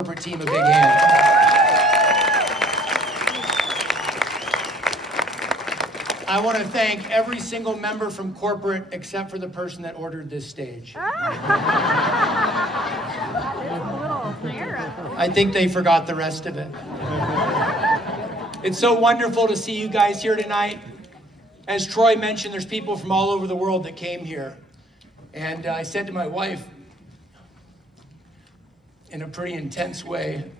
corporate team a big hand. I want to thank every single member from corporate except for the person that ordered this stage. I think they forgot the rest of it. It's so wonderful to see you guys here tonight. As Troy mentioned, there's people from all over the world that came here. And I said to my wife, in a pretty intense way,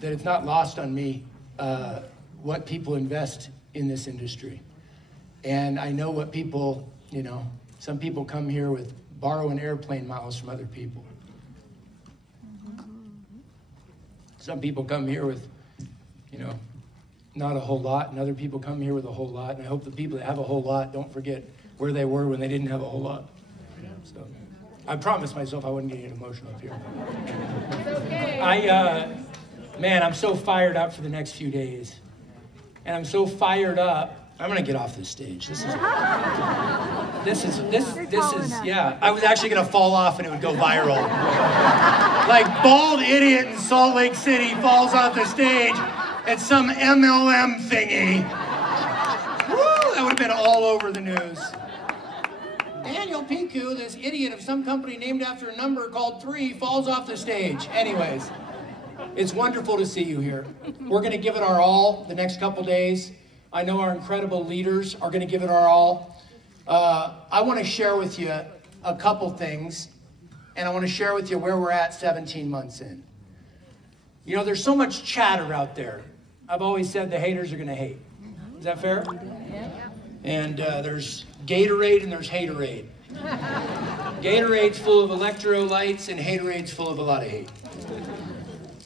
that it's not lost on me what people invest in this industry. And I know what people, some people come here with borrowing airplane miles from other people. Some people come here with, not a whole lot, and other people come here with a whole lot. And I hope the people that have a whole lot don't forget where they were when they didn't have a whole lot. So I promised myself I wouldn't get emotional up here. It's okay. Man, I'm so fired up for the next few days. And I'm so fired up. I'm gonna get off this stage. This is, yeah. I was actually gonna fall off and it would go viral. Like bald idiot in Salt Lake City falls off the stage at some MLM thingy. Woo, that would have been all over the news. Daniel Piku, this idiot of some company named after a number called 3, falls off the stage. Anyways, it's wonderful to see you here. We're going to give it our all the next couple days. I know our incredible leaders are going to give it our all. I want to share with you a couple things, and I want to share with you where we're at 17 months in. There's so much chatter out there. I've always said the haters are going to hate. Is that fair? Yeah. And there's Gatorade and there's Haterade. Gatorade's full of electrolytes and Haterade's full of a lot of hate.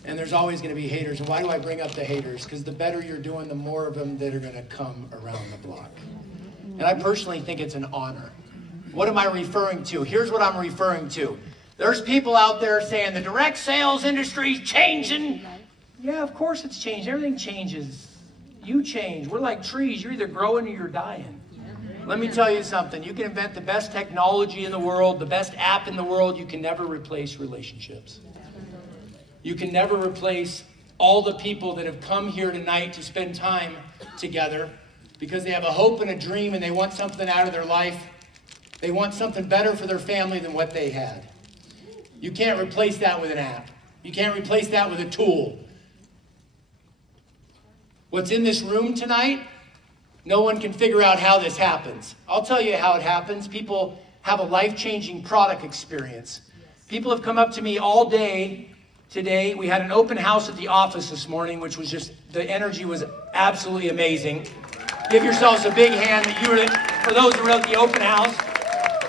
And there's always going to be haters. And why do I bring up the haters? Because the better you're doing, the more of them that are going to come around the block. And I personally think it's an honor. What am I referring to? Here's what I'm referring to. There's people out there saying the direct sales industry's changing. Yeah, of course it's changed. Everything changes. You change. We're like trees. You're either growing or you're dying. Let me tell you something. You can invent the best technology in the world, the best app in the world. You can never replace relationships. You can never replace all the people that have come here tonight to spend time together because they have a hope and a dream and they want something out of their life. They want something better for their family than what they had. You can't replace that with an app. You can't replace that with a tool. What's in this room tonight, no one can figure out how this happens. I'll tell you how it happens. People have a life-changing product experience. People have come up to me all day today. We had an open house at the office this morning, which was just, the energy was absolutely amazing. Give yourselves a big hand that you were, for those who were at the open house.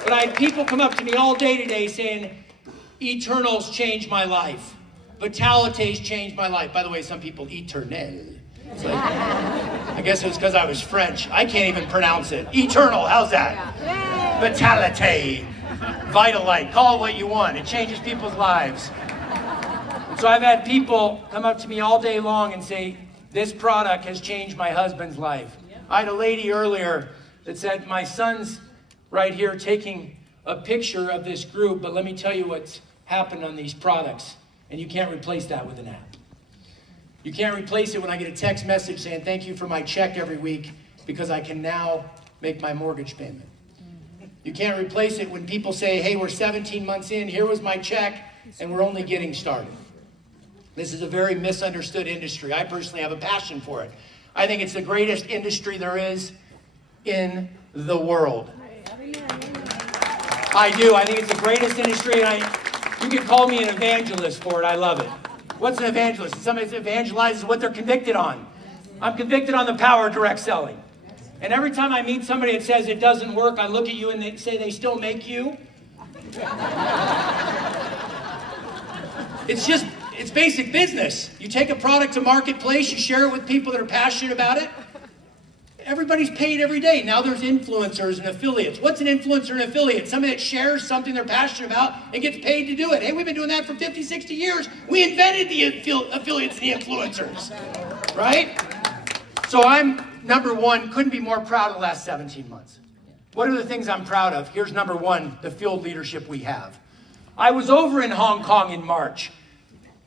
But I had people come up to me all day today saying, Eternal's changed my life. Vitality's changed my life. By the way, some people, Eternel. It's like, I guess it was because I was French. I can't even pronounce it. Eternal, how's that? Vitality, Vitalite, call it what you want. It changes people's lives. So I've had people come up to me all day long and say, this product has changed my husband's life. I had a lady earlier that said, my son's right here taking a picture of this group, but let me tell you what's happened on these products. And you can't replace that with an app. You can't replace it when I get a text message saying, thank you for my check every week because I can now make my mortgage payment. You can't replace it when people say, hey, we're 17 months in, here was my check, and we're only getting started. This is a very misunderstood industry. I personally have a passion for it. I think it's the greatest industry there is in the world. I do. I think it's the greatest industry, and you can call me an evangelist for it. I love it. What's an evangelist? Somebody that evangelizes what they're convicted on. I'm convicted on the power of direct selling. And every time I meet somebody that says it doesn't work, I look at you and they say they still make you. It's basic business. You take a product to marketplace, you share it with people that are passionate about it. Everybody's paid every day. Now there's influencers and affiliates. What's an influencer and affiliate? Somebody that shares something they're passionate about and gets paid to do it. Hey, we've been doing that for 50, 60 years. We invented the affiliates and the influencers, right? So I'm, number one, couldn't be more proud of the last 17 months. What are the things I'm proud of? Here's number one, the field leadership we have. I was over in Hong Kong in March.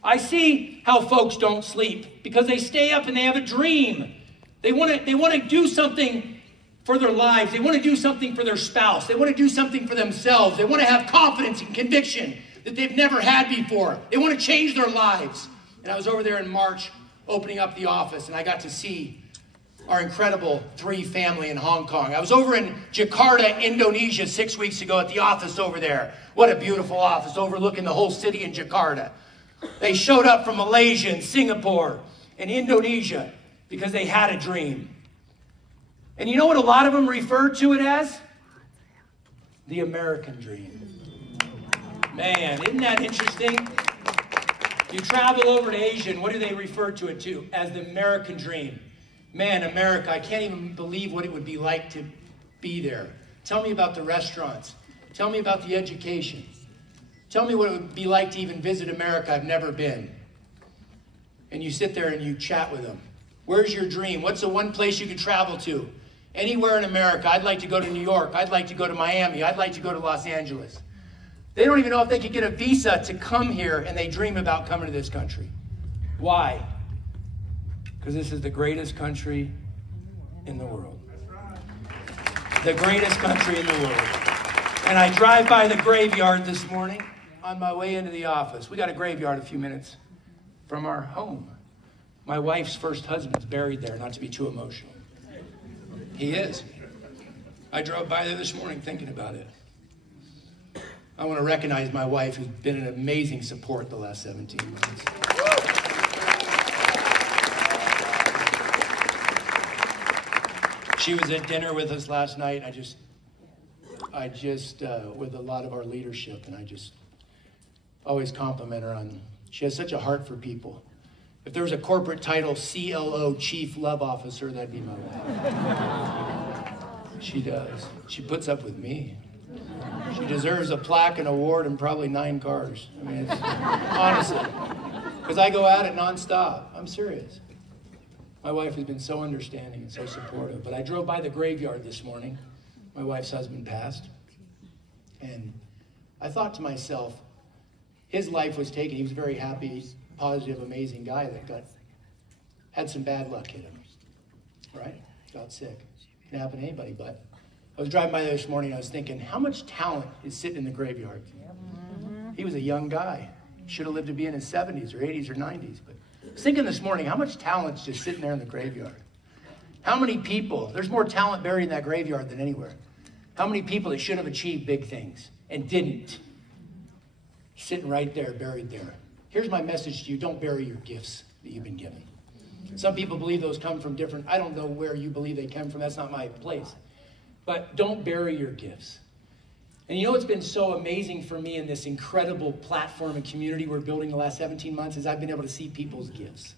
I see how folks don't sleep because they stay up and they have a dream. They want to do something for their lives. They want to do something for their spouse. They want to do something for themselves. They want to have confidence and conviction that they've never had before. They want to change their lives. And I was over there in March opening up the office, and I got to see our incredible 3 family in Hong Kong. I was over in Jakarta, Indonesia 6 weeks ago at the office over there. What a beautiful office overlooking the whole city in Jakarta. They showed up from Malaysia and Singapore and Indonesia because they had a dream. And you know what a lot of them refer to it as? The American dream. Man, isn't that interesting? You travel over to Asia, and what do they refer to it to? As the American dream. Man, America, I can't even believe what it would be like to be there. Tell me about the restaurants. Tell me about the education. Tell me what it would be like to even visit America. I've never been. And you sit there and you chat with them. Where's your dream? What's the one place you could travel to? Anywhere in America. I'd like to go to New York. I'd like to go to Miami. I'd like to go to Los Angeles. They don't even know if they could get a visa to come here, and they dream about coming to this country. Why? Because this is the greatest country in the world. The greatest country in the world. And I drive by the graveyard this morning on my way into the office. We got a graveyard a few minutes from our home. My wife's first husband's buried there, not to be too emotional. He is. I drove by there this morning thinking about it. I want to recognize my wife, who's been an amazing support the last 17 months. She was at dinner with us last night. I just with a lot of our leadership, and I just always compliment her on, she has such a heart for people. If there was a corporate title, CLO, Chief Love Officer, that'd be my wife. She does. She puts up with me. She deserves a plaque, an award, and probably 9 cars. I mean, it's, honestly. Because I go at it nonstop. I'm serious. My wife has been so understanding and so supportive. But I drove by the graveyard this morning. My wife's husband passed. And I thought to myself, his life was taken. He was a very happy, positive, amazing guy that had some bad luck hit him. Right? Got sick. Can happen to anybody, but I was driving by there this morning, and I was thinking, how much talent is sitting in the graveyard? He was a young guy. Should have lived to be in his 70s or 80s or 90s. But I was thinking this morning, how much talent's just sitting there in the graveyard? How many people, there's more talent buried in that graveyard than anywhere. How many people that should have achieved big things and didn't? Sitting right there, buried there. Here's my message to you, don't bury your gifts that you've been given. Some people believe those come from different, I don't know where you believe they come from, that's not my place. But don't bury your gifts. And you know what's been so amazing for me in this incredible platform and community we're building the last 17 months is I've been able to see people's gifts.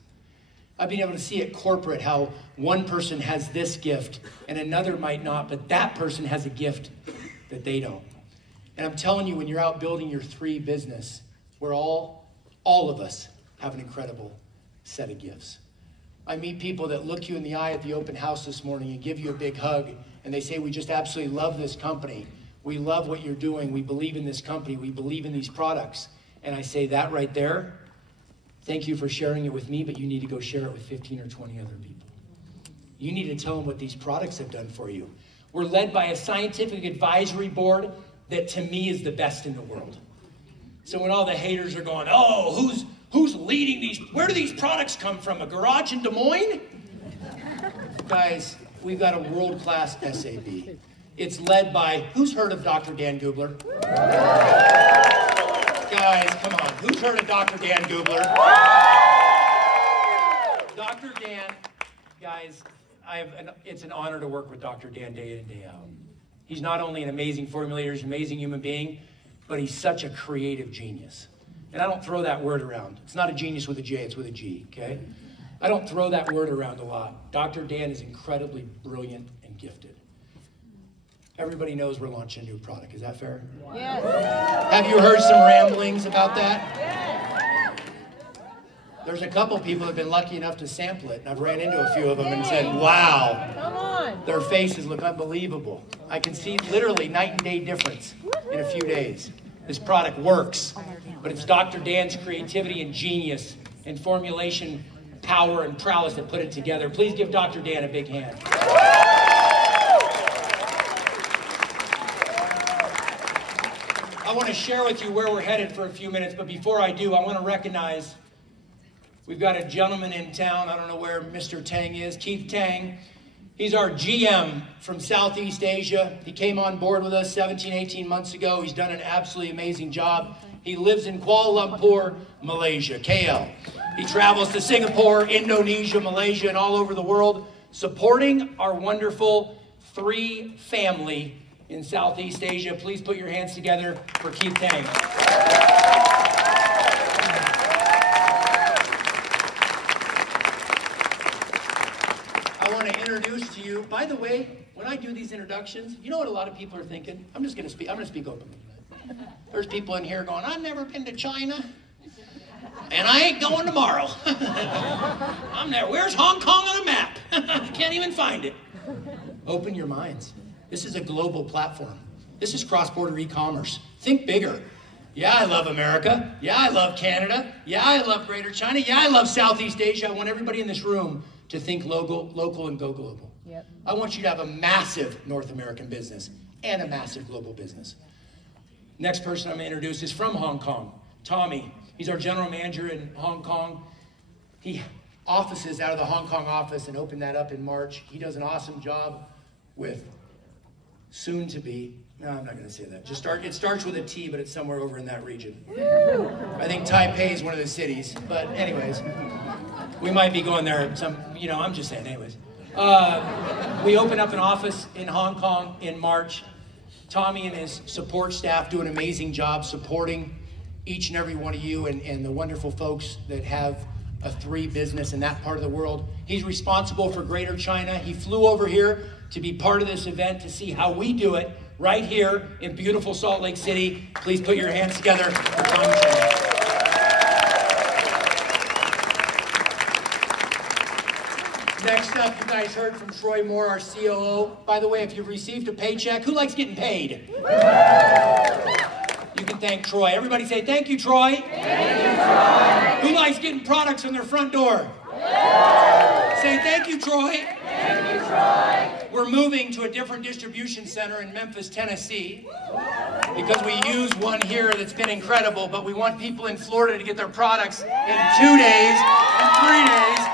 I've been able to see at corporate how one person has this gift and another might not, but that person has a gift that they don't. And I'm telling you, when you're out building your 3 business, we're all of us have an incredible set of gifts. I meet people that look you in the eye at the open house this morning and give you a big hug, and they say, we just absolutely love this company. We love what you're doing. We believe in this company. We believe in these products. And I say, that right there, thank you for sharing it with me, but you need to go share it with 15 or 20 other people. You need to tell them what these products have done for you. We're led by a scientific advisory board that to me is the best in the world. So when all the haters are going, oh, who's leading these? Where do these products come from? A garage in Des Moines? Guys, we've got a world-class SAB. It's led by, who's heard of Dr. Dan Gubler? Guys, come on. Who's heard of Dr. Dan Gubler? Dr. Dan, guys, it's an honor to work with Dr. Dan day in and day out. He's not only an amazing formulator, he's an amazing human being, but he's such a creative genius. And I don't throw that word around. It's not a genius with a J, it's with a G, okay? I don't throw that word around a lot. Dr. Dan is incredibly brilliant and gifted. Everybody knows we're launching a new product. Is that fair? Yes. Have you heard some ramblings about that? Yes. There's a couple people that have been lucky enough to sample it, and I've ran into a few of them and said, wow, come on. Their faces look unbelievable. I can see literally night and day difference in a few days. This product works. but it's Dr. Dan's creativity and genius and formulation power and prowess that put it together. Please give Dr. Dan a big hand. I want to share with you where we're headed for a few minutes, but before I do, I want to recognize we've got a gentleman in town. I don't know where Mr. Tang is, Keith Tang. He's our GM from Southeast Asia. He came on board with us 17, 18 months ago. He's done an absolutely amazing job. He lives in Kuala Lumpur, Malaysia, KL. He travels to Singapore, Indonesia, Malaysia, and all over the world, supporting our wonderful 3 family in Southeast Asia. Please put your hands together for Keith Tang. I want to introduce to you, by the way, when I do these introductions, you know what a lot of people are thinking? I'm going to speak openly. There's people in here going, I've never been to China, and I ain't going tomorrow. I'm there. Where's Hong Kong on a map? I can't even find it. Open your minds. This is a global platform. This is cross-border e-commerce. Think bigger. Yeah, I love America. Yeah, I love Canada. Yeah, I love Greater China. Yeah, I love Southeast Asia. I want everybody in this room to think local and go global. Yep. I want you to have a massive North American business and a massive global business. Next person I'm going to introduce is from Hong Kong, Tommy. He's our general manager in Hong Kong. He offices out of the Hong Kong office and opened that up in March. He does an awesome job with soon to be, no, I'm not going to say that. It starts with a T, but it's somewhere over in that region. I think Taipei is one of the cities, but anyways, we might be going there. I'm just saying, anyways. We opened up an office in Hong Kong in March. Tommy and his support staff do an amazing job supporting each and every one of you and the wonderful folks that have a 3 business in that part of the world. He's responsible for Greater China. He flew over here to be part of this event to see how we do it right here in beautiful Salt Lake City. Please put your hands together for Tommy Chang. Next up, you guys heard from Troy Moore, our COO. By the way, if you've received a paycheck, who likes getting paid? You can thank Troy. Everybody say, thank you, Troy. Thank you, Troy. Who likes getting products on their front door? Say, thank you, Troy. Thank you, Troy. We're moving to a different distribution center in Memphis, Tennessee, because we use one here that's been incredible, but we want people in Florida to get their products in 2 days and 3 days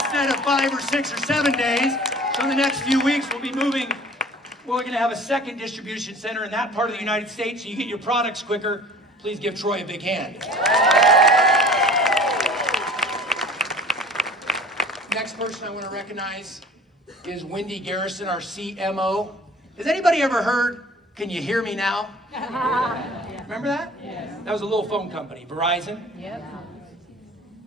instead of 5 or 6 or 7 days. So in the next few weeks, we'll be moving. We're going to have a second distribution center in that part of the United States so you get your products quicker. Please give Troy a big hand. Next person I want to recognize is Wendy Garrison, our CMO. Has anybody ever heard, can you hear me now? Remember that? Yes. That was a little phone company, Verizon. Yep.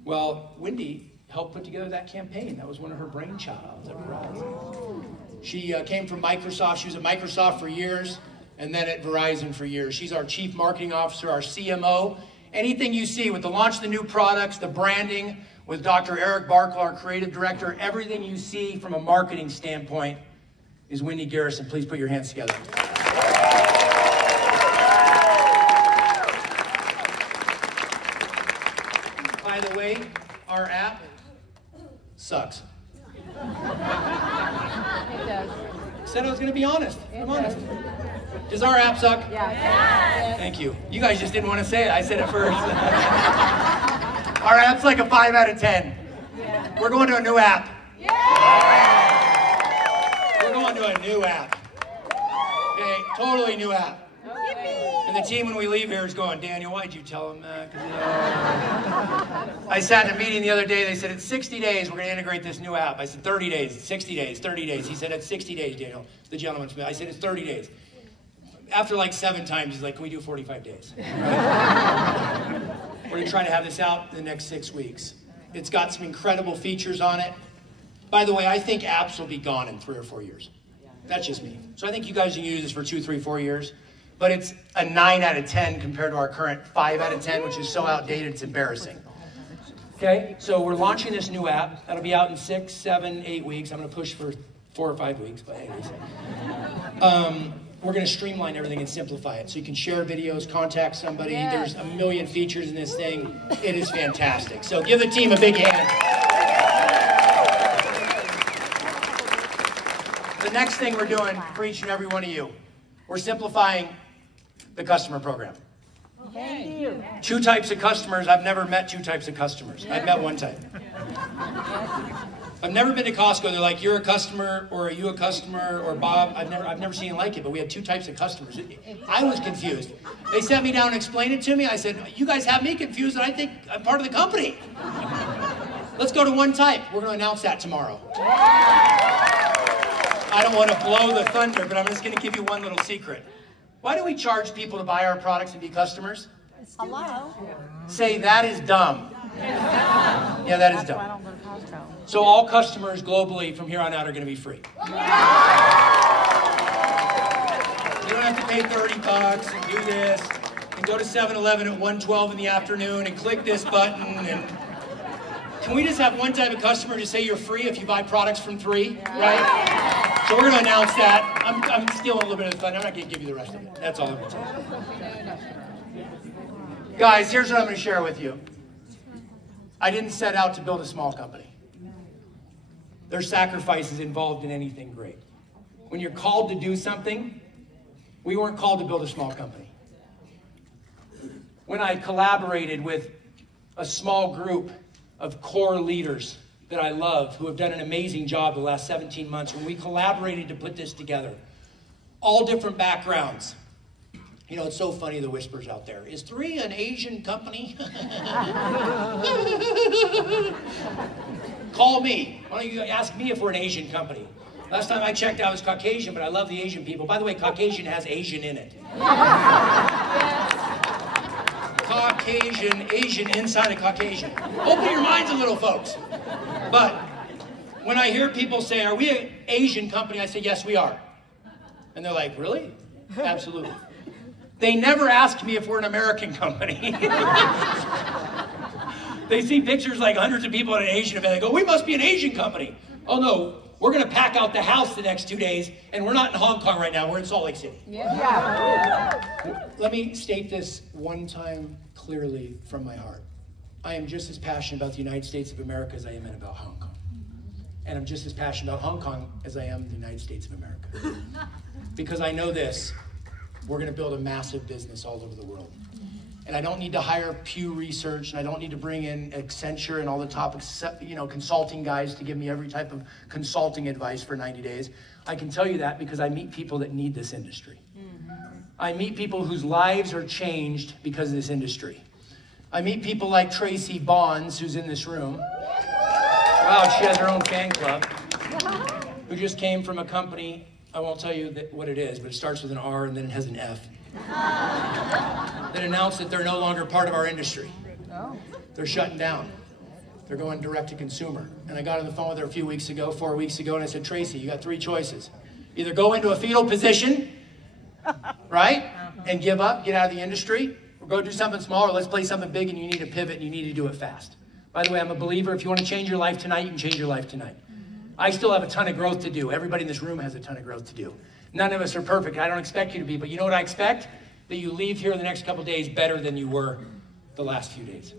Well, Wendy helped put together that campaign. That was one of her brainchilds at Verizon. She came from Microsoft. She was at Microsoft for years and then at Verizon for years. She's our Chief Marketing Officer, our CMO. Anything you see with the launch of the new products, the branding, with Dr. Eric Barkle, our Creative Director, everything you see from a marketing standpoint is Wendy Garrison. Please put your hands together. By the way, our app sucks. It does. Said I was going to be honest. I'm honest. Does our app suck? Yeah. Yes. Thank you. You guys just didn't want to say it. I said it first. Our app's like a 5 out of 10. Yeah. We're going to a new app. Yeah. We're going to a new app. Okay, totally new app. And the team, when we leave here, is going, Daniel, why'd you tell them that? I sat in a meeting the other day. They said, it's 60 days. We're going to integrate this new app. I said, 30 days, 60 days, 30 days. He said, it's 60 days, Daniel, the gentleman from me. I said, it's 30 days. After like 7 times, he's like, can we do 45 days? Right? We're going to try to have this out in the next 6 weeks. It's got some incredible features on it. By the way, I think apps will be gone in 3 or 4 years. That's just me. So I think you guys can use this for 2, 3, 4 years. But it's a 9 out of 10 compared to our current 5 out of 10, which is so outdated, it's embarrassing. Okay, so we're launching this new app. That'll be out in 6, 7, 8 weeks. I'm going to push for 4 or 5 weeks, but anyways. we're going to streamline everything and simplify it. So you can share videos, contact somebody. Yes. There's a million features in this thing. It is fantastic. So give the team a big hand. The next thing we're doing for each and every one of you, we're simplifying the customer program. Thank you. 2 types of customers. I've never met 2 types of customers. I've met 1 type. I've never been to Costco. They're like, you're a customer, or are you a customer, or Bob. I've never seen it like it, but we had 2 types of customers. I was confused. They sat me down and explained it to me. I said, you guys have me confused, and I think I'm part of the company. Let's go to 1 type. We're going to announce that tomorrow. I don't want to blow the thunder, but I'm just going to give you one little secret. Why do we charge people to buy our products and be customers? Hello? Say, that is dumb. Yeah, that is That's why I dumb. don't go to Costco. So all customers globally from here on out are going to be free. You don't have to pay $30 and do this and go to 7-Eleven at 1:12 in the afternoon and click this button. And can we just have 1 type of customer to say you're free if you buy products from 3, right? So we're going to announce that. I'm stealing a little bit of the fun. I'm not going to give you the rest of it. That's all I'm going to tell you. Guys, here's what I'm going to share with you. I didn't set out to build a small company. There's sacrifices involved in anything great. When you're called to do something, we weren't called to build a small company. When I collaborated with a small group of core leaders that I love, who have done an amazing job the last 17 months, when we collaborated to put this together, all different backgrounds. You know, it's so funny, the whispers out there. Is 3 an Asian company? Call me. Why don't you ask me if we're an Asian company? Last time I checked, I was Caucasian, but I love the Asian people. By the way, Caucasian has Asian in it. Caucasian, Asian inside of Caucasian. Open your minds a little, folks. But when I hear people say, are we an Asian company? I say, yes, we are. And they're like, really? Absolutely. They never ask me if we're an American company. They see pictures like hundreds of people at an Asian event. They go, we must be an Asian company. Oh no, we're going to pack out the house the next 2 days, and we're not in Hong Kong right now. We're in Salt Lake City. Yeah. Let me state this one time clearly from my heart. I am just as passionate about the United States of America as I am about Hong Kong. And I'm just as passionate about Hong Kong as I am the United States of America. Because I know this. We're going to build a massive business all over the world. And I don't need to hire Pew Research, and I don't need to bring in Accenture and all the top, consulting guys to give me every type of consulting advice for 90 days. I can tell you that because I meet people that need this industry. I meet people whose lives are changed because of this industry. I meet people like Tracy Bonds, who's in this room. Wow, she has her own fan club. Who just came from a company. I won't tell you what it is, but it starts with an R and then it has an F. That announced that they're no longer part of our industry. They're shutting down. They're going direct to consumer. And I got on the phone with her a few weeks ago, 4 weeks ago, and I said, Tracy, you got 3 choices. Either go into a fetal position, right, and give up, get out of the industry, or go do something small, or let's play something big and you need to pivot and you need to do it fast. By the way, I'm a believer. If you want to change your life tonight, you can change your life tonight. I still have a ton of growth to do. Everybody in this room has a ton of growth to do. None of us are perfect. I don't expect you to be, but you know what I expect? That you leave here in the next couple days better than you were the last few days.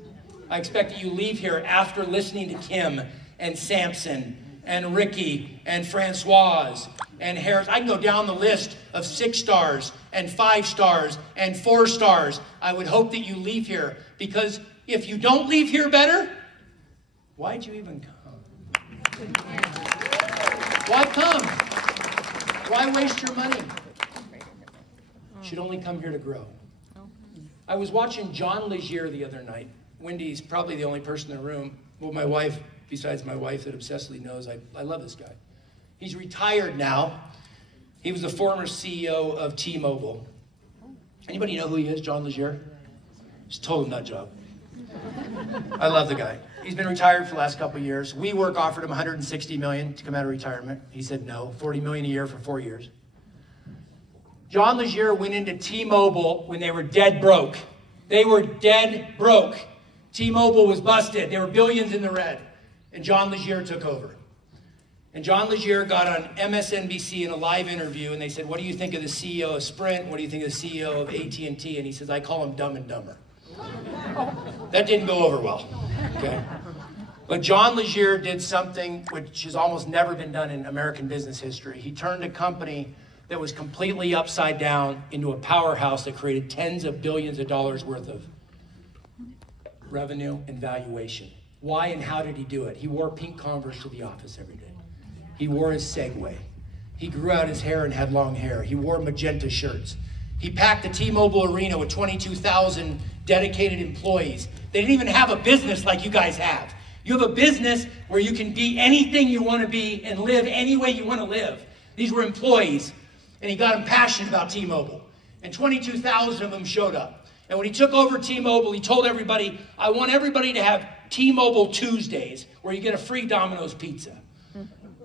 I expect that you leave here after listening to Kim and Samson and Ricky and Francoise and Harris. I can go down the list of 6 stars and 5 stars and 4 stars. I would hope that you leave here, because if you don't leave here better, why'd you even come? Why come? Why waste your money? You should only come here to grow. I was watching John Legere the other night. Wendy's probably the only person in the room, well, my wife, besides my wife, that obsessively knows I love this guy. He's retired now. He was the former CEO of T-Mobile. Anybody know who he is, John Legere? It's a total nut job. I love the guy. He's been retired for the last couple of years. WeWork offered him $160 million to come out of retirement. He said no, $40 million a year for 4 years. John Legere went into T-Mobile when they were dead broke. They were dead broke. T-Mobile was busted. They were billions in the red. And John Legere took over. And John Legere got on MSNBC in a live interview, and they said, what do you think of the CEO of Sprint? What do you think of the CEO of AT&T? And he says, I call him Dumb and Dumber. That didn't go over well, okay? But John Legere did something which has almost never been done in American business history. He turned a company that was completely upside down into a powerhouse that created tens of billions of dollars worth of revenue and valuation. Why and how did he do it? He wore pink Converse to the office every day. He wore his Segway. He grew out his hair and had long hair. He wore magenta shirts. He packed the T-Mobile Arena with 22,000 dedicated employees. They didn't even have a business like you guys have. You have a business where you can be anything you want to be and live any way you want to live. These were employees, and he got them passionate about T-Mobile. And 22,000 of them showed up. And when he took over T-Mobile, he told everybody, I want everybody to have T-Mobile Tuesdays, where you get a free Domino's pizza.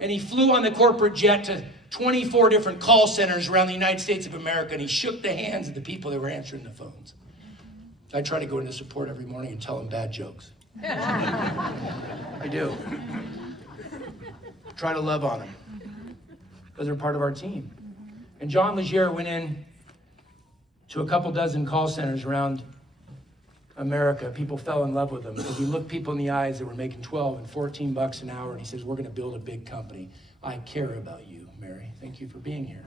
And he flew on the corporate jet to 24 different call centers around the United States of America, and he shook the hands of the people that were answering the phones. I try to go into support every morning and tell them bad jokes. I do. Try to love on them, because they're part of our team. And John Legere went in to a couple dozen call centers around America. People fell in love with him because he looked people in the eyes that were making 12 and 14 bucks an hour, and he says, we're going to build a big company. I care about you, Mary. Thank you for being here.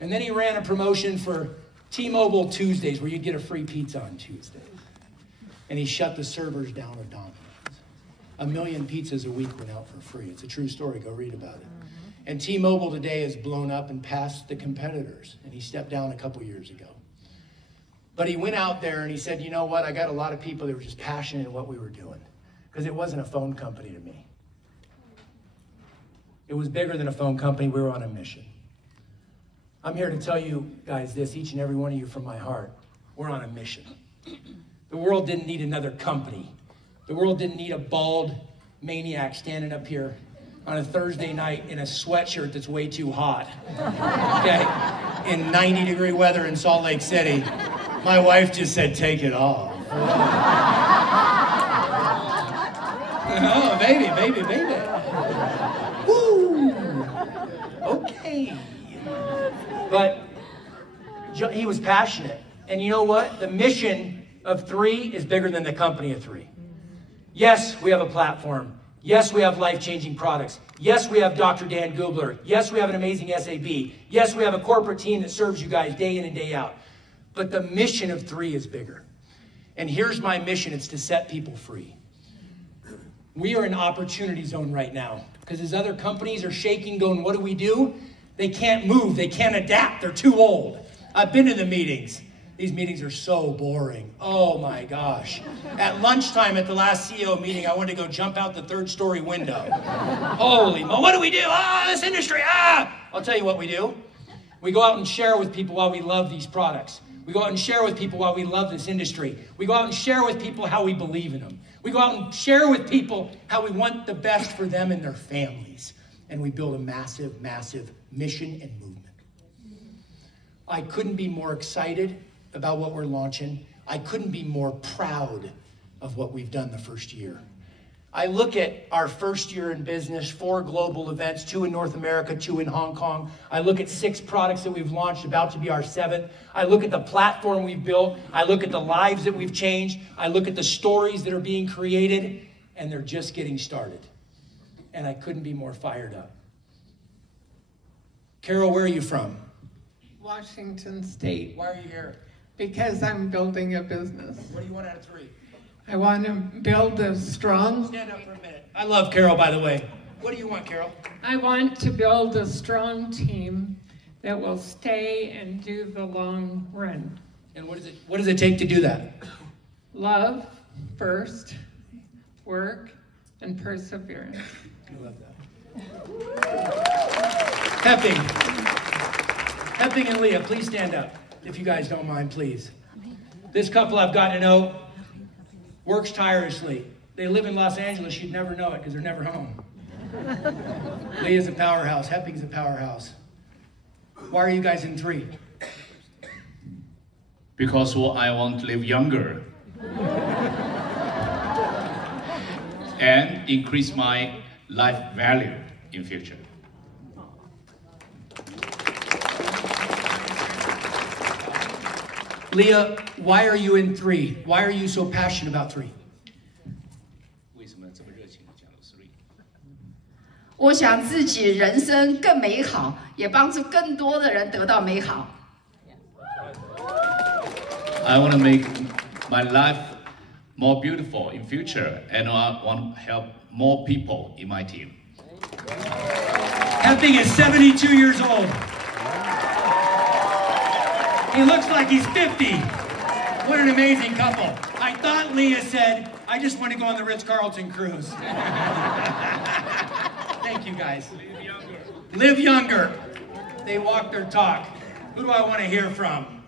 And then he ran a promotion for T-Mobile Tuesdays, where you'd get a free pizza on Tuesdays. And he shut the servers down of Domino's. 1 million pizzas a week went out for free. It's a true story. Go read about it. And T-Mobile today has blown up and passed the competitors, and he stepped down a couple years ago. But he went out there and he said, you know what, I got a lot of people that were just passionate in what we were doing, because it wasn't a phone company to me. It was bigger than a phone company. We were on a mission. I'm here to tell you guys this, each and every one of you, from my heart. We're on a mission. The world didn't need another company. The world didn't need a bald maniac standing up here on a Thursday night in a sweatshirt that's way too hot, okay, in 90-degree weather in Salt Lake City. My wife just said, take it off. Oh, baby. Woo! Okay. But he was passionate. And you know what? The mission of 3 is bigger than the company of 3. Yes, we have a platform. Yes, we have life-changing products. Yes, we have Dr. Dan Gubler. Yes, we have an amazing SAB. Yes, we have a corporate team that serves you guys day in and day out. But the mission of 3 is bigger. And here's my mission. It's to set people free. We are in opportunity zone right now, because as other companies are shaking, going, what do? They can't move. They can't adapt. They're too old. I've been to the meetings. These meetings are so boring. Oh my gosh. At lunchtime at the last CEO meeting, I wanted to go jump out the 3rd-story window. Holy mo, what do we do? This industry, I'll tell you what we do. We go out and share with people why we love these products. We go out and share with people why we love this industry. We go out and share with people how we believe in them. We go out and share with people how we want the best for them and their families. And we build a massive, massive mission and movement. I couldn't be more excited about what we're launching. I couldn't be more proud of what we've done the first year. I look at our first year in business, 4 global events, 2 in North America, 2 in Hong Kong. I look at 6 products that we've launched, about to be our 7th. I look at the platform we've built. I look at the lives that we've changed. I look at the stories that are being created, and they're just getting started. And I couldn't be more fired up. Carol, where are you from? Washington State. Why are you here? Because I'm building a business. What do you want out of 3? I want to build a strong... Stand up for a minute. I love Carol, by the way. What do you want, Carol? I want to build a strong team that will stay and do the long run. And what does it take to do that? Love first, work, and perseverance. I love that. Hepping and Leah, please stand up, if you guys don't mind, please. This couple I've gotten to know works tirelessly. They live in Los Angeles. You'd never know it because they're never home. Leah's a powerhouse. Hepping's a powerhouse. Why are you guys in 3? Because I want to live younger and increase my life value. in future. Leah, why are you in 3? Why are you so passionate about 3? 为什么这么热情地讲到3？我想自己人生更美好，也帮助更多的人得到美好。I want to make my life more beautiful in future, and I want to help more people in my team. That thing is 72 years old. He looks like he's 50. What an amazing couple. I thought Leah said, I just want to go on the Ritz-Carlton cruise. Thank you, guys. Live younger. Live younger. They walk their talk. Who do I want to hear from?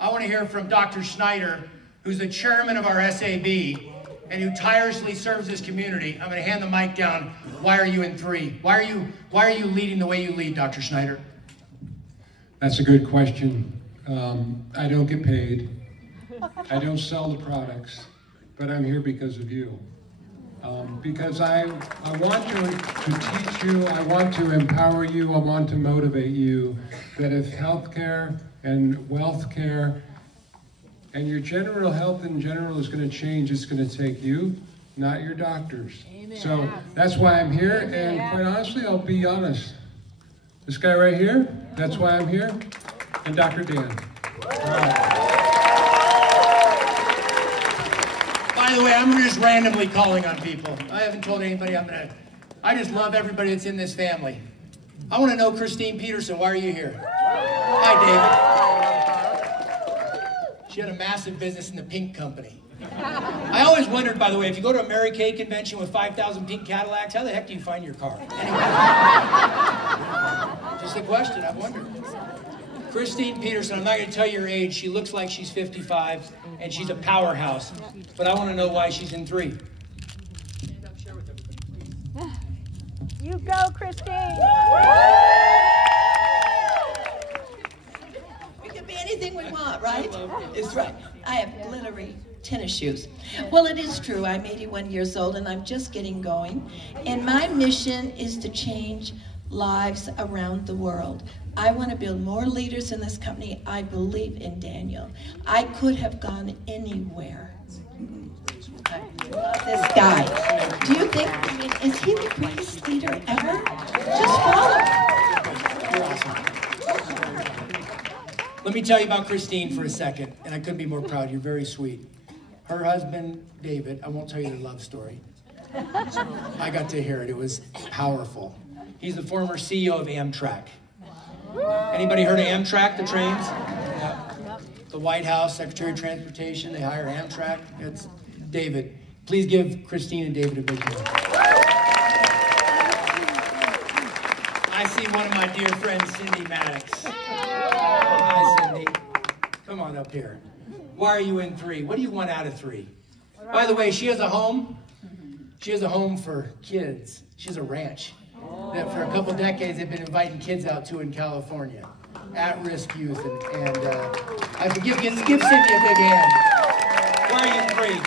I want to hear from Dr. Schneider, who's the chairman of our SAB and who tirelessly serves this community. I'm going to hand the mic down. Why are you in 3? Why are you leading the way you lead, Dr. Schneider? That's a good question. I don't get paid. I don't sell the products, but I'm here because of you. Because I want to teach you, I want to empower you, I want to motivate you that if healthcare and wealth care and your general health in general is going to change, it's going to take you, not your doctors. Amen. So that's why I'm here, and quite honestly, I'll be honest. This guy right here, that's why I'm here, and Dr. Dan. By the way, I'm just randomly calling on people. I haven't told anybody I just love everybody that's in this family. I want to know Christine Peterson, why are you here? Hi, David. She had a massive business in the Pink Company. I always wondered, by the way, if you go to a Mary Kay convention with 5,000 pink Cadillacs, how the heck do you find your car? Anyway. Just a question, I've wondered. Christine Peterson, I'm not going to tell you her age. She looks like she's 55, and she's a powerhouse. But I want to know why she's in 3. Stand up, share with everybody. You go, Christine. We can be anything we want, right? It's right. I have glittery tennis shoes. Well, it is true. I'm 81 years old, and I'm just getting going. And my mission is to change lives around the world. I want to build more leaders in this company. I believe in Daniel. I could have gone anywhere. I love this guy. Do you think, is he the greatest leader ever? Just follow. You're awesome. Let me tell you about Christine for a second, and I couldn't be more proud. You're very sweet. Her husband, David, I won't tell you their love story. I got to hear it. It was powerful. He's the former CEO of Amtrak. Anybody heard of Amtrak, the trains? Yeah. The White House, Secretary of Transportation, they hire Amtrak. It's David. Please give Christine and David a big hand. I see one of my dear friends, Cindy Maddox. Hi, Cindy. Come on up here. Why are you in 3? What do you want out of 3? By the way, she has a home. She has a home for kids. She has a ranch that for a couple decades they've been inviting kids out to in California, at-risk youth, and I could give Cindy a big hand. Why are you in 3?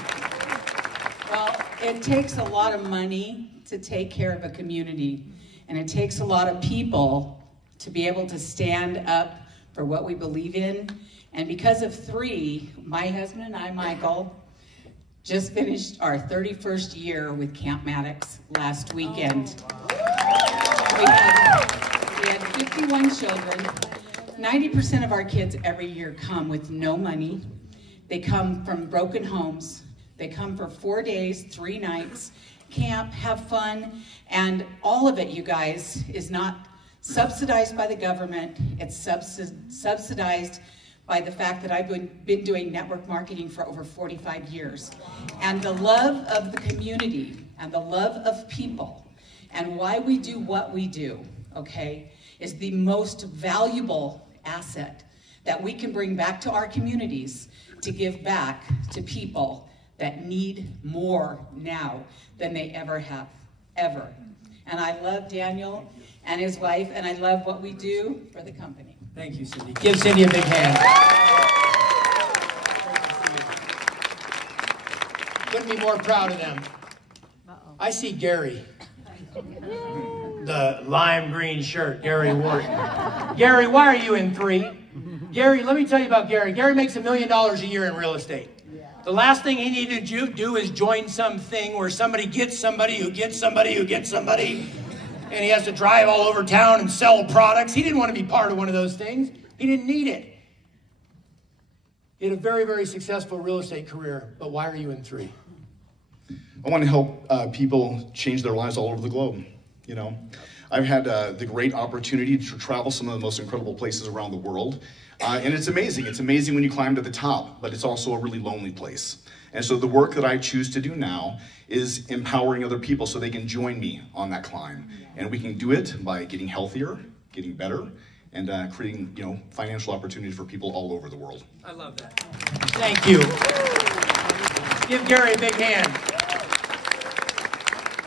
Well, it takes a lot of money to take care of a community, and it takes a lot of people to be able to stand up for what we believe in. And because of 3, my husband and I, Michael, just finished our 31st year with Camp Maddox last weekend. We had 51 children. 90% of our kids every year come with no money. They come from broken homes. They come for 4 days, 3 nights, camp, have fun, and all of it, you guys, is not subsidized by the government. It's subsidized by the fact that I've been doing network marketing for over 45 years. And the love of the community and the love of people and why we do what we do, okay, is the most valuable asset that we can bring back to our communities to give back to people that need more now than they ever have, ever. And I love Daniel and his wife, and I love what we do for the company. Thank you, Cindy. Give Cindy a big hand. Couldn't be more proud of them. I see Gary. the lime green shirt, Gary Wharton. Gary, why are you in 3? Gary, let me tell you about Gary. Gary makes $1 million a year in real estate. The last thing he needed to do is join something where somebody gets somebody who gets somebody who gets somebody, and he has to drive all over town and sell products. He didn't want to be part of one of those things. He didn't need it. He had a very, very successful real estate career, but why are you in 3? I want to help people change their lives all over the globe. You know, I've had the great opportunity to travel some of the most incredible places around the world. And it's amazing. It's amazing when you climb to the top, but it's also a really lonely place. And so the work that I choose to do now is empowering other people so they can join me on that climb. And we can do it by getting healthier, getting better, and creating, you know, financial opportunities for people all over the world. I love that. Thank you. Give Gary a big hand.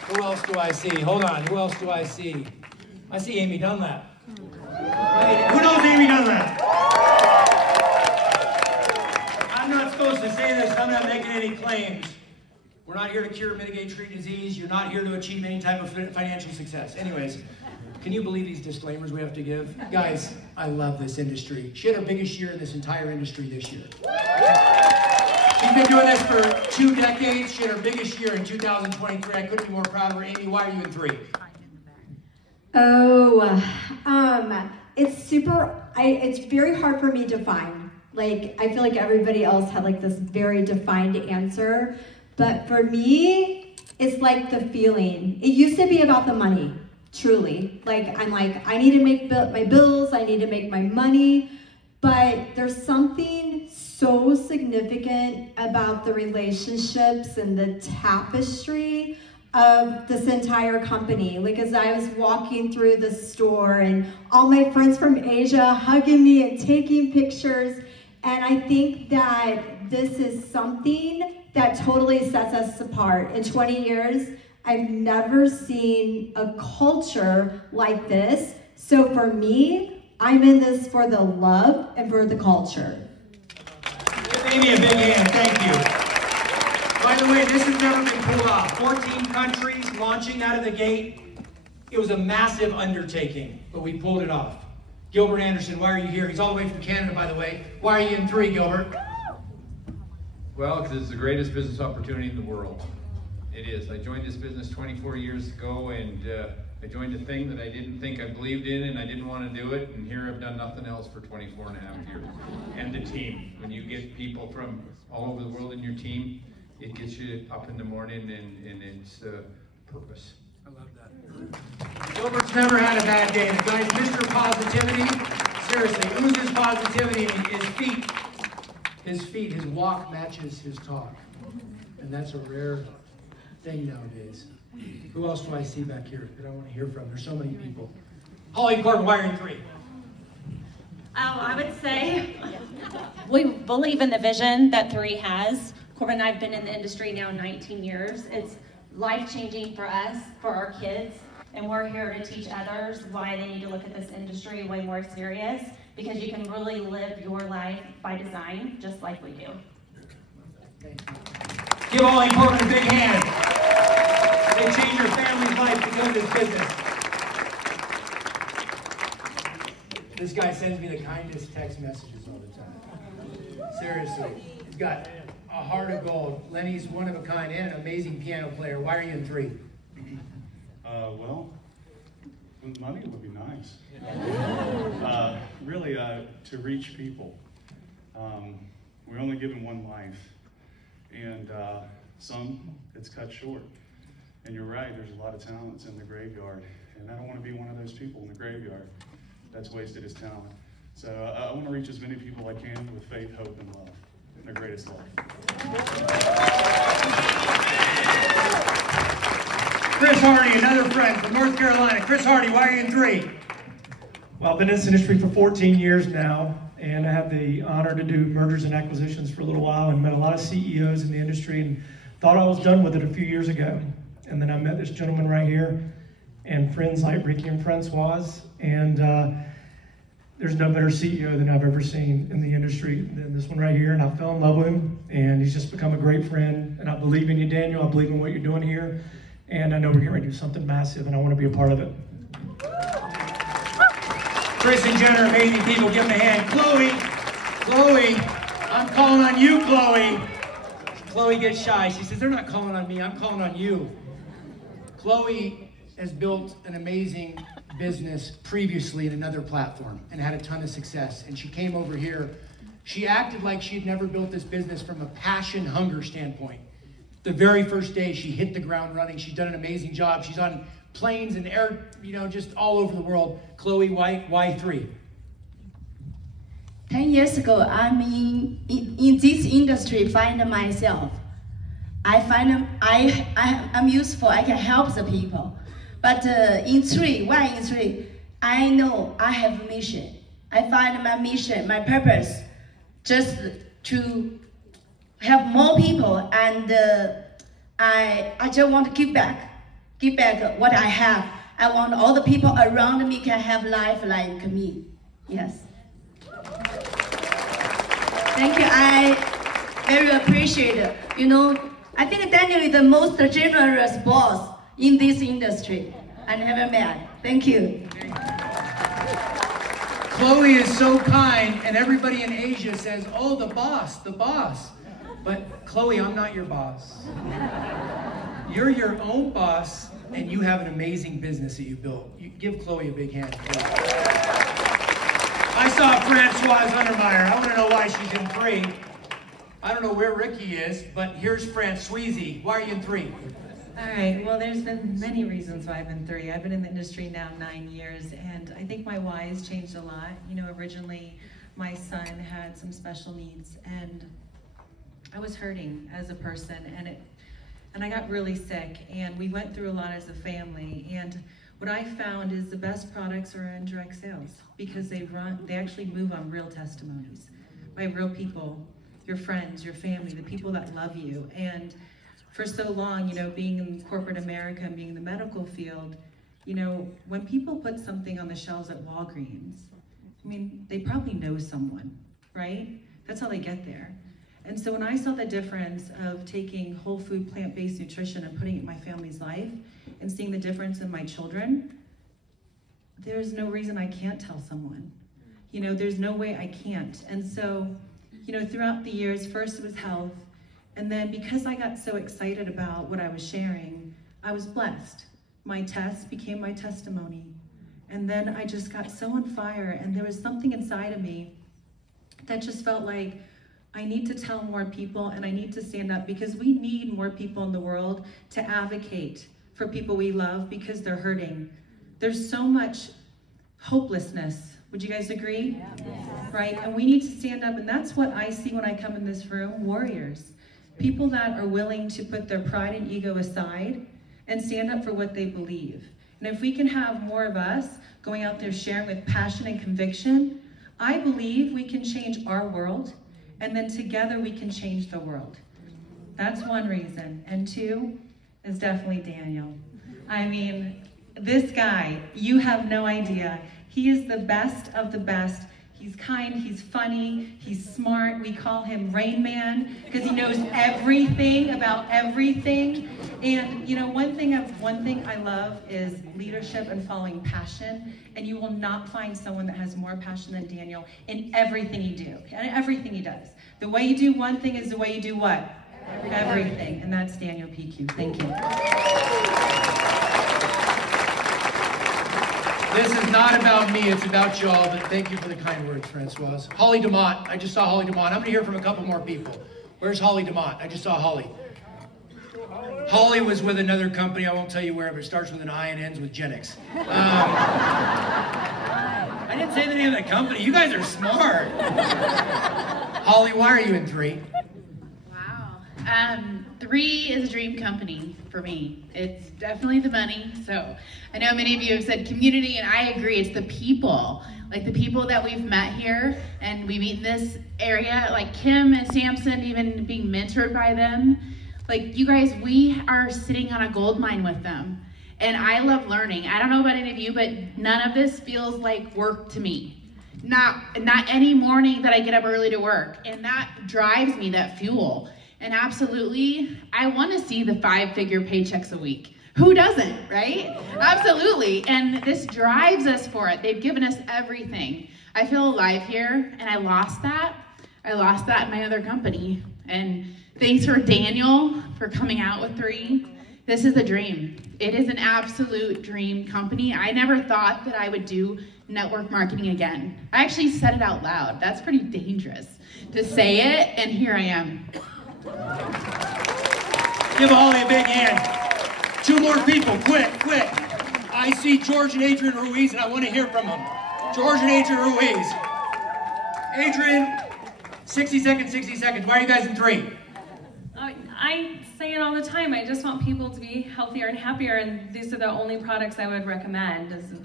Who else do I see? Hold on. Who else do I see? I see Amy Dunlap. Who knows Amy Dunlap? I'm not supposed to say this. I'm not making any claims. We're not here to cure, mitigate, treat disease. You're not here to achieve any type of financial success. Anyways, can you believe these disclaimers we have to give? Guys, I love this industry. She had her biggest year in this entire industry this year. She's been doing this for 2 decades. She had her biggest year in 2023. I couldn't be more proud of her. Amy, why are you in 3? It's very hard for me to find. Like, I feel like everybody else had like this very defined answer. But for me, it's like the feeling. It used to be about the money, truly. Like, I'm like, I need to make my bills, I need to make my money. But there's something so significant about the relationships and the tapestry of this entire company. Like, as I was walking through the store and all my friends from Asia hugging me and taking pictures, and I think that this is something that totally sets us apart. In 20 years, I've never seen a culture like this. So for me, I'm in this for the love and for the culture. Give Amy a big hand, thank you. By the way, this has never been pulled off. 14 countries launching out of the gate. It was a massive undertaking, but we pulled it off. Gilbert Anderson, why are you here? He's all the way from Canada, by the way. Why are you in 3, Gilbert? Well, because it's the greatest business opportunity in the world. It is. I joined this business 24 years ago, and I joined a thing that I didn't think I believed in, and I didn't want to do it, and here I've done nothing else for 24 and a half years. And the team. When you get people from all over the world in your team, it gets you up in the morning, and it's purpose. I love that. Gilbert's never had a bad day. The guy's Mr. Positivity. Seriously, oozes positivity. His feet, his walk matches his talk. And that's a rare thing nowadays. Who else do I see back here that I want to hear from? There's so many people. Holly Corbin, why are you in 3? I would say we believe in the vision that 3 has. Corbin and I have been in the industry now 19 years. It's life-changing for us, for our kids, and we're here to teach others why they need to look at this industry way more serious, because you can really live your life by design, just like we do. Give Holly Corbin a big hand. They change your family's life because of this business. This guy sends me the kindest text messages all the time. Seriously. He's got a heart of gold. Lenny's one of a kind and an amazing piano player. Why are you in 3? Well, money would be nice. Really, to reach people. We're only given one life, and some it's cut short. And you're right, there's a lot of talents in the graveyard, and I don't want to be one of those people in the graveyard that's wasted his talent. So I want to reach as many people I can with faith, hope, and love, their greatest love. Chris Hardy, another friend from North Carolina. Chris Hardy, why are you in 3? Well, I've been in this industry for 14 years now, and I have the honor to do mergers and acquisitions for a little while, and met a lot of CEOs in the industry, and thought I was done with it a few years ago. And then I met this gentleman right here, and friends like Ricky and Francois, and there's no better CEO than I've ever seen in the industry than this one right here, and I fell in love with him, and he's just become a great friend. And I believe in you, Daniel. I believe in what you're doing here, and I know we're getting ready to do something massive, and I want to be a part of it. Chris and Jen are amazing people. Give them a hand. Chloe, I'm calling on you, Chloe. Chloe gets shy. She says, they're not calling on me, I'm calling on you. Chloe has built an amazing business previously in another platform and had a ton of success. And she came over here. She acted like she had never built this business from a passion, hunger standpoint. The very first day, she hit the ground running. She's done an amazing job. She's on planes and air, just all over the world. Chloe, why 3? 10 years ago, I'm in this industry, find myself. I find I'm useful, I can help the people. But in 3, I know I have a mission. I find my mission, my purpose, just to help more people, and I just want to give back what I have. I want all the people around me can have life like me. Yes. Thank you. I very appreciate it. I think Daniel is the most generous boss in this industry I never met. Thank you. Chloe is so kind, and everybody in Asia says, oh, the boss. But Chloe, I'm not your boss. You're your own boss, and you have an amazing business that you built. You give Chloe a big hand. I saw Francoise Untermeyer. I want to know why she's in 3. I don't know where Ricky is, but here's Francoise. Why are you in 3? All right, well, there's been many reasons why I've been 3. I've been in the industry now 9 years, and I think my why has changed a lot. Originally, my son had some special needs, and I was hurting as a person, and I got really sick, and we went through a lot as a family, and what I found is the best products are in direct sales because they actually move on real testimonies by real people, your friends, your family, the people that love you. And for so long, being in corporate America and being in the medical field, when people put something on the shelves at Walgreens, they probably know someone, right? That's how they get there. And so when I saw the difference of taking whole food, plant-based nutrition and putting it in my family's life and seeing the difference in my children, there's no reason I can't tell someone. There's no way I can't. And so, throughout the years, first it was health, and then because I got so excited about what I was sharing, I was blessed. My test became my testimony. And then I just got so on fire, and there was something inside of me that just felt like, I need to tell more people, and I need to stand up, because we need more people in the world to advocate for people we love because they're hurting. There's so much hopelessness. Would you guys agree? Yeah. Right? And we need to stand up, and that's what I see when I come in this room, warriors. People that are willing to put their pride and ego aside and stand up for what they believe. And if we can have more of us going out there sharing with passion and conviction, I believe we can change our world, and then together we can change the world. That's one reason. And 2 is definitely Daniel. This guy, you have no idea. He is the best of the best. He's kind, he's funny, he's smart. We call him Rain Man because he knows everything about everything. And one thing I love is leadership and following passion. And you will not find someone that has more passion than Daniel in everything he does. The way you do one thing is the way you do what? Everything. And that's Daniel PQ. Thank you. This is not about me, it's about y'all, but thank you for the kind words, Francoise. Holly DeMott, I just saw Holly DeMott. I'm gonna hear from a couple more people. Where's Holly DeMott? I just saw Holly. Holly was with another company, I won't tell you where, but it starts with an I and ends with Genix. I didn't say the name of that company, you guys are smart. Holly, why are you in 3? Wow. 3 is a dream company for me. It's definitely the money. So I know many of you have said community, and I agree. It's the people, like the people that we've met here and we meet in this area, like Kim and Samson, even being mentored by them. Like you guys, we are sitting on a gold mine with them. And I love learning. I don't know about any of you, but none of this feels like work to me. Not any morning that I get up early to work. And that drives me, that fuel. And absolutely, I want to see the 5-figure paychecks a week. Who doesn't, right? Absolutely. And this drives us for it. They've given us everything. I feel alive here, and I lost that. I lost that in my other company. And thanks for Daniel for coming out with 3. This is a dream. It is an absolute dream company. I never thought that I would do network marketing again. I actually said it out loud. That's pretty dangerous to say it, and here I am. Give Holly a big hand. 2 more people, quick. I see George and Adrian Ruiz, and I want to hear from them. George and Adrian Ruiz. Adrian, 60 seconds. Why are you guys in 3? I say it all the time. I just want people to be healthier and happier, and these are the only products I would recommend as a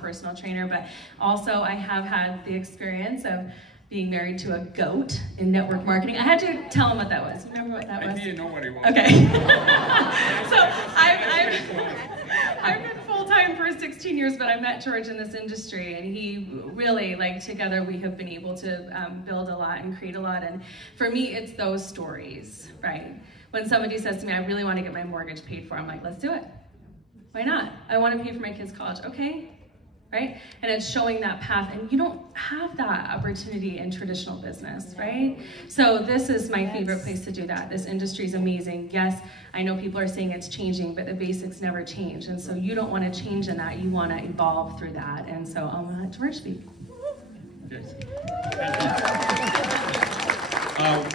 personal trainer. But also, I have had the experience of being married to a goat in network marketing. I had to tell him what that was. Remember what that was? I didn't know what it was. Okay. So I've been full-time for 16 years, but I met George in this industry, and he really, together we have been able to build a lot and create a lot. And for me, it's those stories, right? When somebody says to me, I really want to get my mortgage paid for, I'm like, let's do it. Why not? I want to pay for my kids' college. Okay, right? And it's showing that path, and you don't have that opportunity in traditional business, right? So this is my favorite place to do that. This industry is amazing. Yes, I know people are saying it's changing, but the basics never change. And so you don't want to change in that. You want to evolve through that. And so I'm going to let George speak. Yes.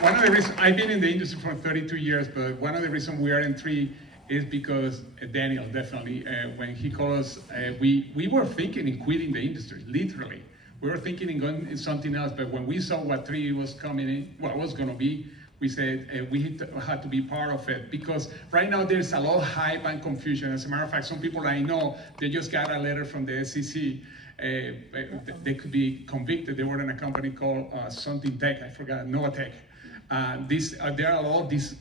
One of the reasons, I've been in the industry for 32 years, but one of the reasons we are in 3 is because Daniel, definitely, when he called us, we were thinking in quitting the industry, literally. We were thinking in going in something else, but when we saw what 3 was coming in, what was going to be, we said we had to be part of it, because right now there's a lot of hype and confusion. As a matter of fact, some people I know, they just got a letter from the SEC. They could be convicted. They were in a company called something tech, I forgot, Novatech. There are all these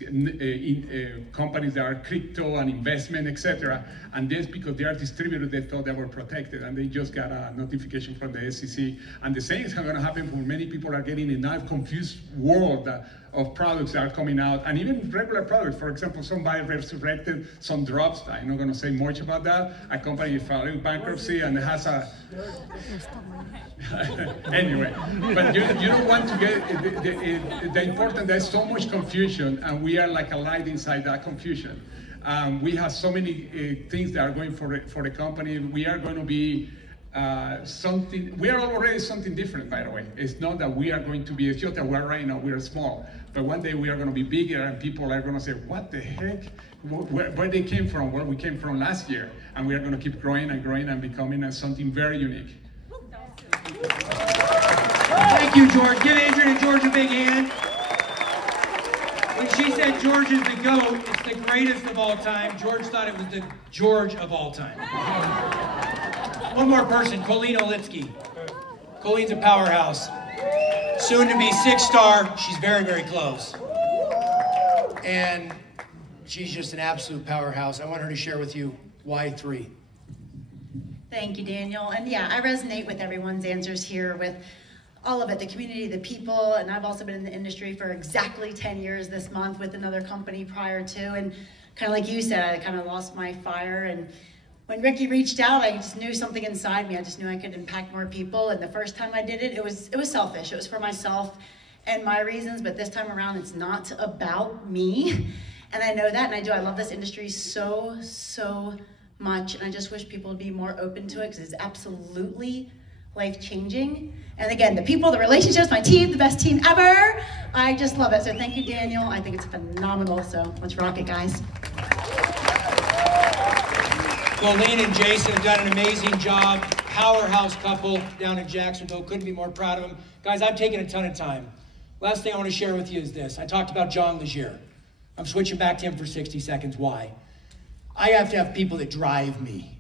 companies that are crypto and investment, etc. And this because they are distributors, they thought they were protected, and they just got a notification from the SEC. And the same is going to happen for many people are getting in a confused world of products that are coming out, and even regular products. For example, somebody resurrected some drops. I'm not going to say much about that. A company filed bankruptcy and has a anyway, but you don't want to get the important. There's so much confusion, and we are like a light inside that confusion. We have so many things that are going for the company. We are going to be something. We are already something different, by the way. It's not that we are going to be. It's just that we're right now. We are small, but one day we are going to be bigger, and people are going to say, "What the heck? Where they came from? Where we came from last year?" And we are going to keep growing and growing and becoming something very unique. Thank you, George. Give Adrian and George a big hand. When she said George is the GOAT, it's the greatest of all time. George thought it was the George of all time. One more person, Colleen Olitsky. Colleen's a powerhouse. Soon to be 6-star. She's very, very close. And she's just an absolute powerhouse. I want her to share with you why 3. Thank you, Daniel. And yeah, I resonate with everyone's answers here, with all of it, the community, the people, and I've also been in the industry for exactly 10 years this month with another company prior to, and kind of like you said, I kind of lost my fire, and when Ricky reached out, I just knew something inside me. I just knew I could impact more people, and the first time I did it, it was selfish. It was for myself and my reasons, but this time around, it's not about me, and I know that, and I do. I love this industry so, so much, and I just wish people would be more open to it, because it's absolutely life-changing. And again, the people, the relationships, my team, the best team ever. I just love it. So thank you, Daniel. I think it's phenomenal. So let's rock it, guys. Colleen and Jason have done an amazing job. Powerhouse couple down in Jacksonville. Couldn't be more proud of them. Guys, I've taken a ton of time. Last thing I want to share with you is this. I talked about John Legere. I'm switching back to him for 60 seconds. Why? I have to have people that drive me.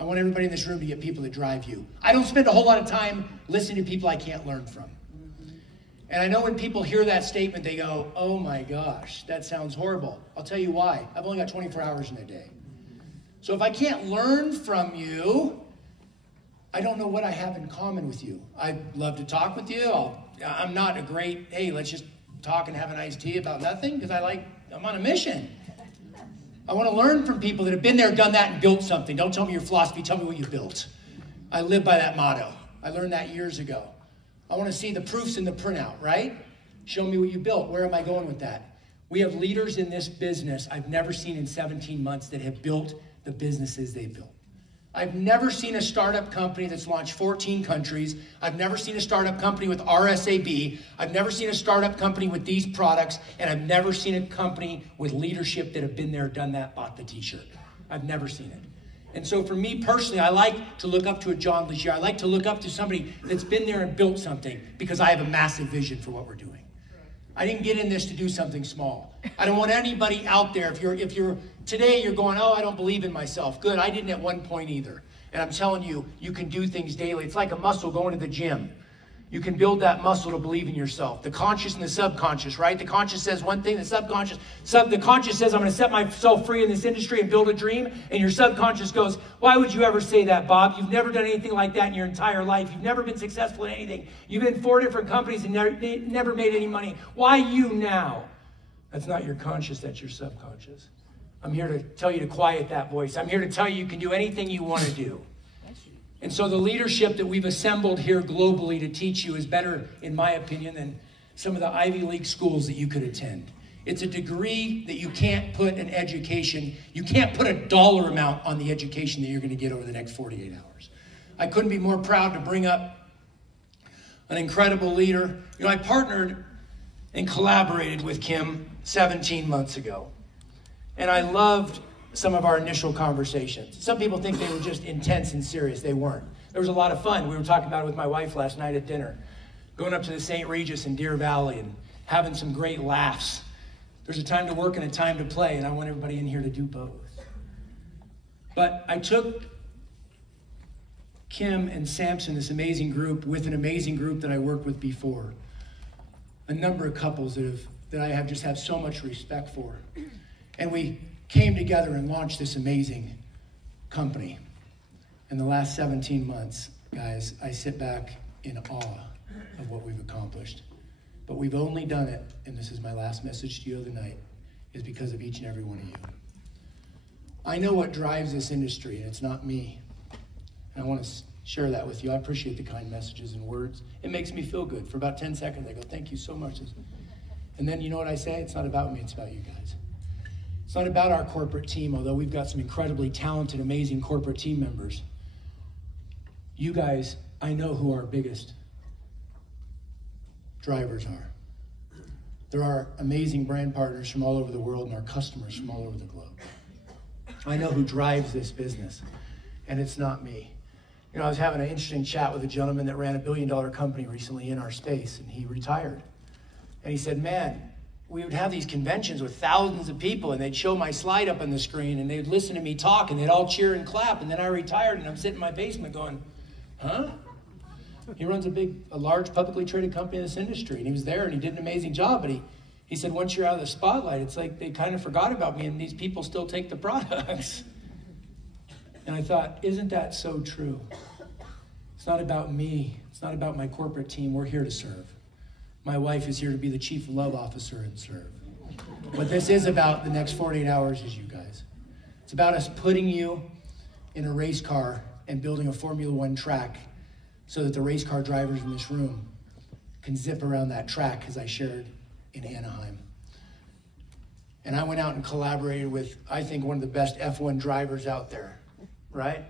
I want everybody in this room to get people that drive you. I don't spend a whole lot of time listening to people I can't learn from. And I know when people hear that statement, they go, oh my gosh, that sounds horrible. I'll tell you why. I've only got 24 hours in a day. So if I can't learn from you, I don't know what I have in common with you. I'd love to talk with you. I'm not a great, hey, let's just talk and have an iced tea about nothing, because I'm on a mission. I want to learn from people that have been there, done that, and built something. Don't tell me your philosophy, tell me what you built. I live by that motto. I learned that years ago. I want to see the proofs in the printout, right? Show me what you built. Where am I going with that? We have leaders in this business I've never seen in 17 months that have built the businesses they built. I've never seen a startup company that's launched 14 countries. I've never seen a startup company with RSAB. I've never seen a startup company with these products. And I've never seen a company with leadership that have been there, done that, bought the t-shirt. I've never seen it. And so for me personally, I like to look up to a John Legere. I like to look up to somebody that's been there and built something because I have a massive vision for what we're doing. I didn't get in this to do something small. I don't want anybody out there, if you're today you're going, oh, I don't believe in myself. Good, I didn't at one point either. And I'm telling you, you can do things daily. It's like a muscle going to the gym. You can build that muscle to believe in yourself. The conscious and the subconscious, right? The conscious says one thing, the conscious says, I'm gonna set myself free in this industry and build a dream. And your subconscious goes, why would you ever say that, Bob? You've never done anything like that in your entire life. You've never been successful in anything. You've been in 4 different companies and never made any money. Why you now? That's not your conscious, that's your subconscious. I'm here to tell you to quiet that voice. I'm here to tell you can do anything you want to do. And so the leadership that we've assembled here globally to teach you is better, in my opinion, than some of the Ivy League schools that you could attend. It's a degree that you can't put an education, you can't put a dollar amount on the education that you're going to get over the next 48 hours. I couldn't be more proud to bring up an incredible leader. You know, I partnered and collaborated with Kim 17 months ago. And I loved some of our initial conversations. Some people think they were just intense and serious. They weren't. There was a lot of fun. We were talking about it with my wife last night at dinner. Going up to the St. Regis in Deer Valley and having some great laughs. There's a time to work and a time to play, and I want everybody in here to do both. But I took Kim and Samson, this amazing group, with an amazing group that I worked with before. A number of couples that I just have so much respect for. And we came together and launched this amazing company. In the last 17 months, guys, I sit back in awe of what we've accomplished. But we've only done it, and this is my last message to you of the night, is because of each and every one of you. I know what drives this industry, and it's not me. And I want to share that with you. I appreciate the kind messages and words. It makes me feel good. For about 10 seconds, I go, thank you so much. And then you know what I say? It's not about me, it's about you guys. It's not about our corporate team, although we've got some incredibly talented, amazing corporate team members. You guys, I know who our biggest drivers are. There are amazing brand partners from all over the world and our customers from all over the globe. I know who drives this business, and it's not me. You know, I was having an interesting chat with a gentleman that ran a $1 billion company recently in our space, and he retired. And he said, man, we would have these conventions with thousands of people, and they'd show my slide up on the screen, and they'd listen to me talk, and they'd all cheer and clap, and then I retired, and I'm sitting in my basement going, huh? He runs a large publicly traded company in this industry, and he was there, and he did an amazing job, but he said, once you're out of the spotlight, it's like they kind of forgot about me, and these people still take the products. And I thought, isn't that so true? It's not about me. It's not about my corporate team. We're here to serve. My wife is here to be the chief love officer and serve. What this is about the next 48 hours is you guys. It's about us putting you in a race car and building a Formula One track so that the race car drivers in this room can zip around that track, as I shared in Anaheim. And I went out and collaborated with, I think, one of the best F1 drivers out there, right?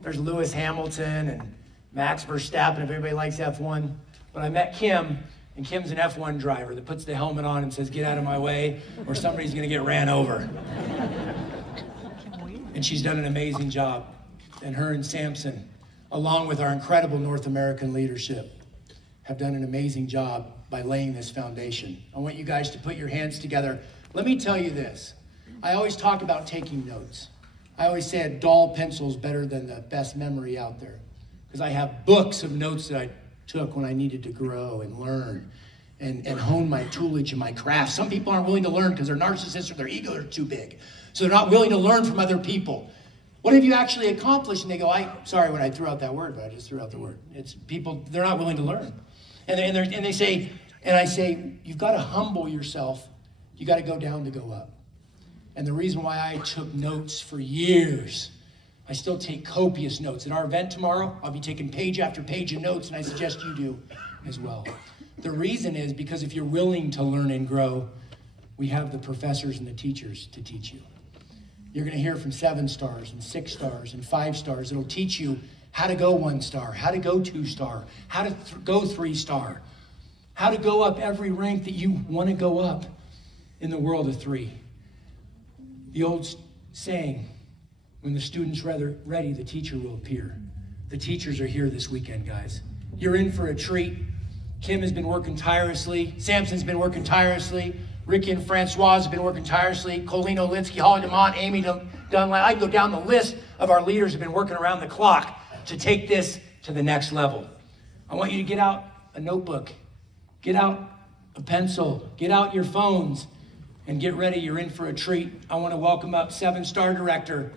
There's Lewis Hamilton and Max Verstappen, if everybody likes F1. But I met Kim, and Kim's an F1 driver that puts the helmet on and says, get out of my way, or somebody's gonna get ran over. And she's done an amazing job. And her and Samson, along with our incredible North American leadership, have done an amazing job by laying this foundation. I want you guys to put your hands together. Let me tell you this. I always talk about taking notes. I always say a dull pencil is better than the best memory out there, because I have books of notes that I took when I needed to grow and learn and hone my toolage and my craft. Some people aren't willing to learn because they're narcissists or their egos are too big. So they're not willing to learn from other people. What have you actually accomplished? And they go, sorry when I threw out that word, but I just threw out the word. It's people, they're not willing to learn. And they say, and I say, you've got to humble yourself. You got to go down to go up. And the reason why I took notes for years, I still take copious notes. At our event tomorrow, I'll be taking page after page of notes, and I suggest you do as well. The reason is because if you're willing to learn and grow, we have the professors and the teachers to teach you. You're going to hear from 7 stars and 6 stars and 5 stars. It'll teach you how to go 1 star, how to go 2 star, how to go 3 star, how to go up every rank that you want to go up in the world of 3. The old saying, when the student's ready, the teacher will appear. The teachers are here this weekend, guys. You're in for a treat. Kim has been working tirelessly. Samson's been working tirelessly. Ricky and Francois have been working tirelessly. Colleen Olinsky, Holly DeMont, Amy Dunlap. I can go down the list of our leaders who have been working around the clock to take this to the next level. I want you to get out a notebook, get out a pencil, get out your phones, and get ready. You're in for a treat. I want to welcome up 7-star director